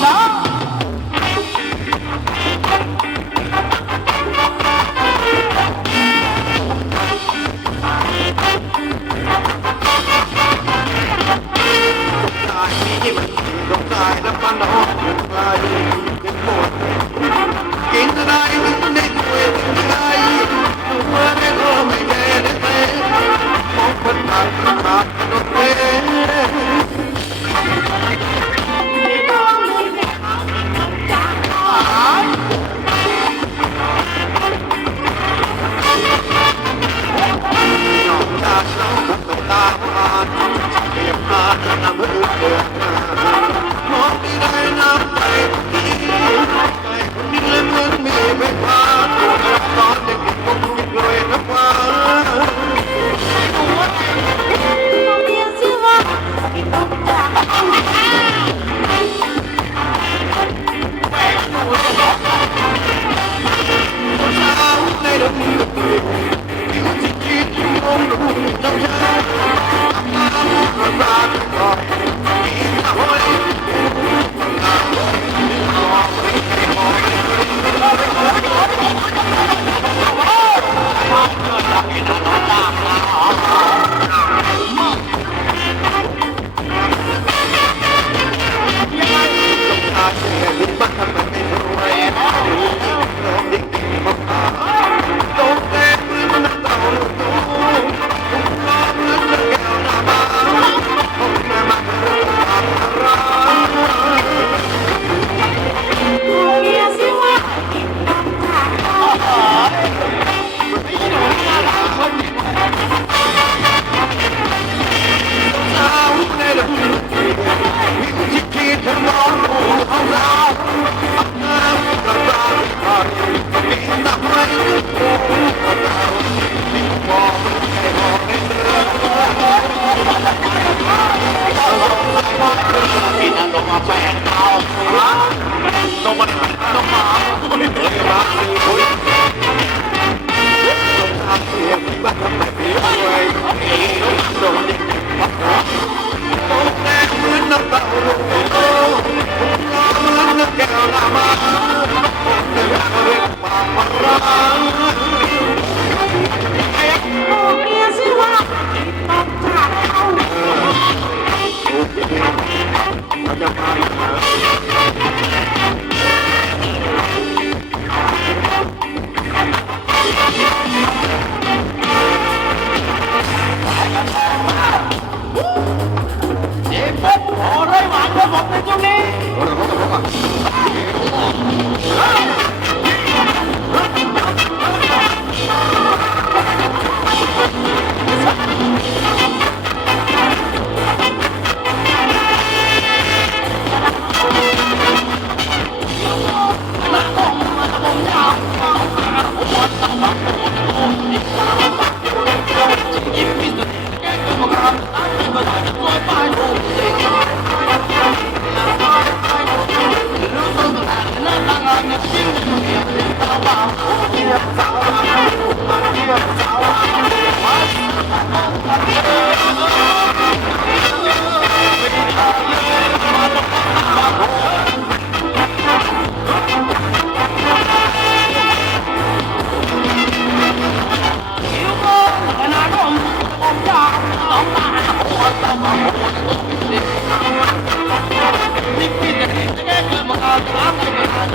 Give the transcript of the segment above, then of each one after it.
Now! Look at this.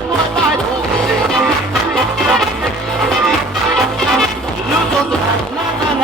Bye. เ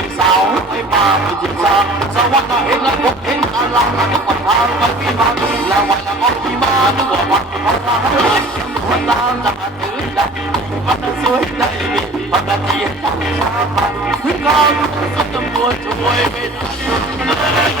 เห็นสาวไม่มาไม่จิตสาวสวรรค์เห็นแล้วพบเห็นอลังทุกคนทางไปพิมาแล้ววันละก็พิมานตัววันพัฒนาวันตามจะมาถึงได้มันสวยได้มีมันเทียนจังชาบันถึงก่อนสุดจำนวนช่วยไม่ทัน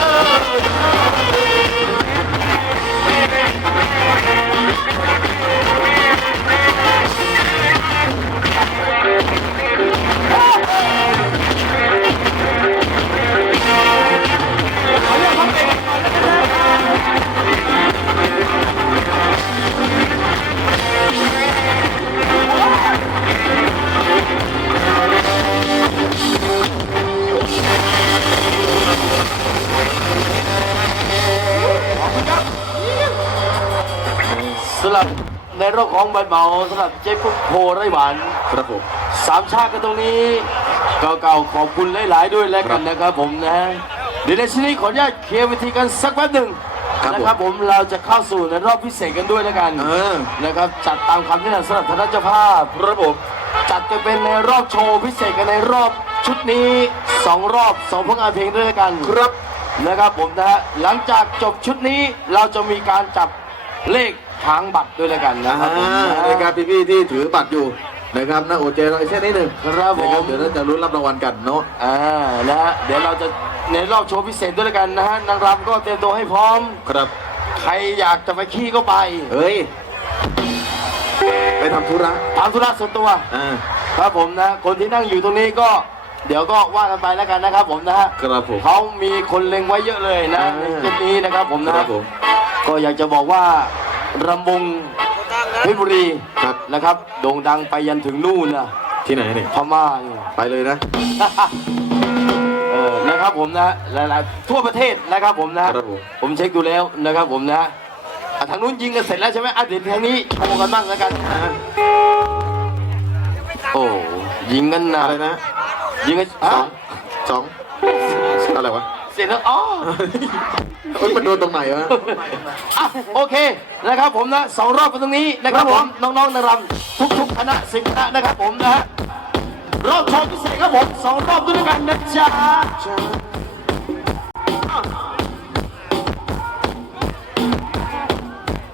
สำหรับในรอบของใบเมาสำหรับเจ๊กุ๊กโพไรหวานครับผมสามชาติกันตรงนี้เก่าๆขอบคุณหลาย ๆ ด้วยแล้วกันนะครับผมนะเดี๋ยวในช่วงนี้ขออนุญาตเคลียร์วิธีกันสักแป๊บหนึ่งนะครับผมเราจะเข้าสู่ในรอบพิเศษกันด้วยแล้วกันเออนะครับจัดตามคำที่นัดสำหรับทางด้านเจ้าภาพครับผมจัดกันเป็นในรอบโชว์พิเศษกันในรอบชุดนี้สองรอบสองผลงานเพลงด้วยกันครับนะครับผมนะฮะหลังจากจบชุดนี้เราจะมีการจับเลข หางบัตรด้วยแล้วกันนะอ่าครับผมนะในการพี่ๆที่ถือบัตรอยู่นะครับนะโอเจเราแค่นี้หนึ่งครับผม นะเดี๋ยวเราจะรุ้นรับรางวัลกันเนาะอ่านะฮะเดี๋ยวเราจะในรอบโชว์พิเศษด้วยแล้วกันนะฮะนางรำก็เตรียมตัวให้พร้อม ครับใครอยากจะไปขี้ก็ไปเฮ้ยไปทำธุระตามธุระส่วนตัว อ่าครับผมนะ คนที่นั่งอยู่ตรงนี้ก็ เดี๋ยวก็ว่ากันไปแล้วกันนะครับผมนะฮะครับผม เขามีคนเล็งไว้เยอะเลยนะอ่า ในคลิปนี้นะครับผมคนะรับผม ก็อยากจะบอกว่า รำวงเพชรบุรีครับนะครับ โด่งดังไปยันถึงนู่นนะที่ไหนเนี่ยพม่าเนี่ยไปเลยนะ เออนะนะครับผมนะหลายๆทั่วประเทศนะครับผมนะครับผม ผมเช็คดูแล้วนะครับผมนะอะทางนู้นยิงกันเสร็จแล้วใช่ไหมอะเดี๋ยวทางนี้โชว์กันบ้างแล้วกันนะฮะโอ้ยิงกันนะอะไรนะยิงกันสอะองสองอะไรวะ เสร็จแล้วอ๋อ เอ้ยมันโดนตรงไหนวะ อะโอเคนะครับผมนะสองรอบกันตรงนี้นะครับผมน้องๆนางรำทุกๆคณะสิบคณะนะครับผมนะฮะรอบโชว์พิเศษครับผมสองรอบด้วยกันนะจ๊ะ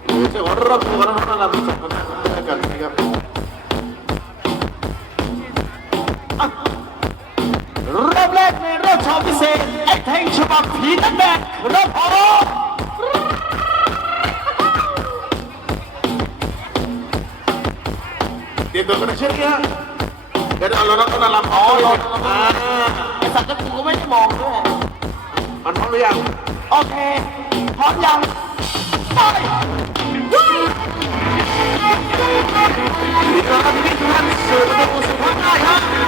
เดี๋ยวจะขอรับตัวนะครับนำสองคณะด้วยกันนะครับ กในรอบโชว์พิเศษไอ้เท่งฉบับผีตั้งแดดรอบพอเตรียมตัวกันนะเช่นนี้ฮะเดี๋ยวเราต้องนำอ๋ออ่าไอ้สัตว์ก็กูก็ไม่ได้มองด้วยมันพร้อมหรือยังโอเคพร้อมยังไปนี่นะครับที่ทุกท่านสู่ประตูสู่ความได้ฮะเธอจะไปโยงไปไปหัวจะพังไปจะทำที่เอาไว้ไม่เกิดไม่เอาคนที่คนหน้าเยอะคนคงได้ต้องสอบสักแล้วก็ตัดใจเขาเลยเองคนคงได้ต้องสอบ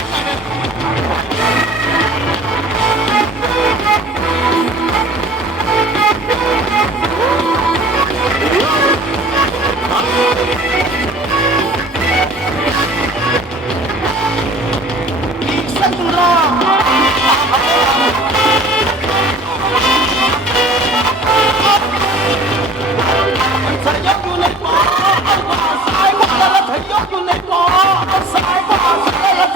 much.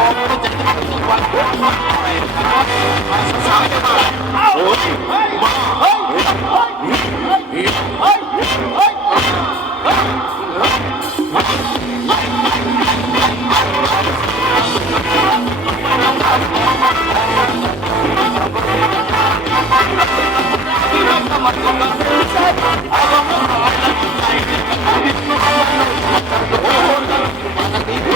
ย